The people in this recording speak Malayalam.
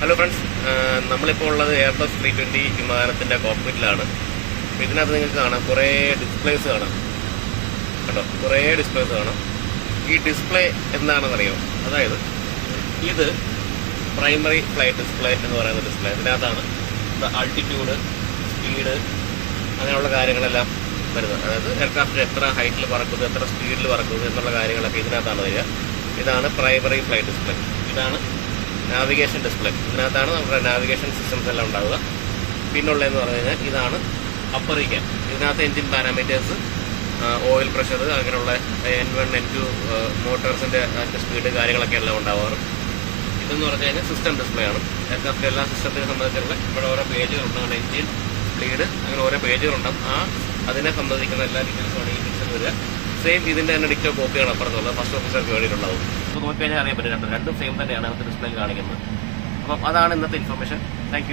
ഹലോ ഫ്രണ്ട്സ് നമ്മളിപ്പോൾ ഉള്ളത് എയർബസ് ത്രീ ട്വന്റി വിമാനത്തിന്റെ കോക്പിറ്റിലാണ് ഇതിനകത്ത് നിങ്ങൾക്ക് കാണാം കുറേ ഡിസ്പ്ലേസ് കാണാം. കണ്ടോ? കുറേ ഡിസ്പ്ലേസ് കാണാം. ഈ ഡിസ്പ്ലേ എന്താണെന്നറിയോ? അതായത് ഇത് പ്രൈമറി ഫ്ലൈറ്റ് ഡിസ്പ്ലേ എന്ന് പറയുന്ന ഡിസ്പ്ലേ ഇതിനകത്താണ് ആൾട്ടിറ്റ്യൂഡ് സ്പീഡ് അങ്ങനെയുള്ള കാര്യങ്ങളെല്ലാം വരുന്നത്. അതായത് എയർക്രാഫ്റ്റ് എത്ര ഹൈറ്റിൽ പറക്കുന്നു എത്ര സ്പീഡിൽ പറക്കുന്നു എന്നുള്ള കാര്യങ്ങളൊക്കെ ഇതിനകത്താണ് വരിക. ഇതാണ് പ്രൈമറി ഫ്ലൈറ്റ് ഡിസ്പ്ലേ ഇതാണ് നാവിഗേഷൻ ഡിസ്പ്ലേ ഇതിനകത്താണ് നമ്മുടെ നാവിഗേഷൻ സിസ്റ്റംസ് എല്ലാം ഉണ്ടാവുക. പിന്നുള്ളതെന്ന് പറഞ്ഞു കഴിഞ്ഞാൽ ഇതാണ് അപ്പർ ക്യാൻ ഇതിനകത്ത് എൻജിൻ പാരാമീറ്റേഴ്സ് ഓയിൽ പ്രഷർ അങ്ങനെയുള്ള എൻ വൺ എൻ ടു മോട്ടോഴ്സിന്റെ അതിന്റെ സ്പീഡ് കാര്യങ്ങളൊക്കെ എല്ലാം ഉണ്ടാവാറ്. ഇതെന്ന് പറഞ്ഞു കഴിഞ്ഞാൽ സിസ്റ്റം ഡിസ്പ്ലേ ആണ്. എയർക്രാഫ്റ്റ് എല്ലാ സിസ്റ്റത്തിനെ സംബന്ധിച്ചുള്ള ഇവിടെ ഓരോ പേജുകളുണ്ട് അങ്ങനെ എൻജിൻ സ്പീഡ് അങ്ങനെ ഓരോ പേജുകളുണ്ടാവും ആ അതിനെ സംബന്ധിക്കുന്ന എല്ലാ ഡീറ്റെയിൽസുമാണ് ഈ പിക്ചർ വരിക. സെയിം ഇതിന്റെ തന്നെ ഡിറ്റോ കോപ്പിയാണ് അപ്പുറത്തുള്ളത് ഫസ്റ്റ് ഓഫീസർക്ക് വേണ്ടിയിട്ടുണ്ടാവും അപ്പോൾ നോക്കിക്കഴിഞ്ഞാൽ അറിയാൻ പറ്റും രണ്ടും സെയിം തന്നെയാണ് ഡിസ്പ്ലേ കാണിക്കുന്നത്. അപ്പം അതാണ് ഇന്നത്തെ ഇൻഫർമേഷൻ താങ്ക്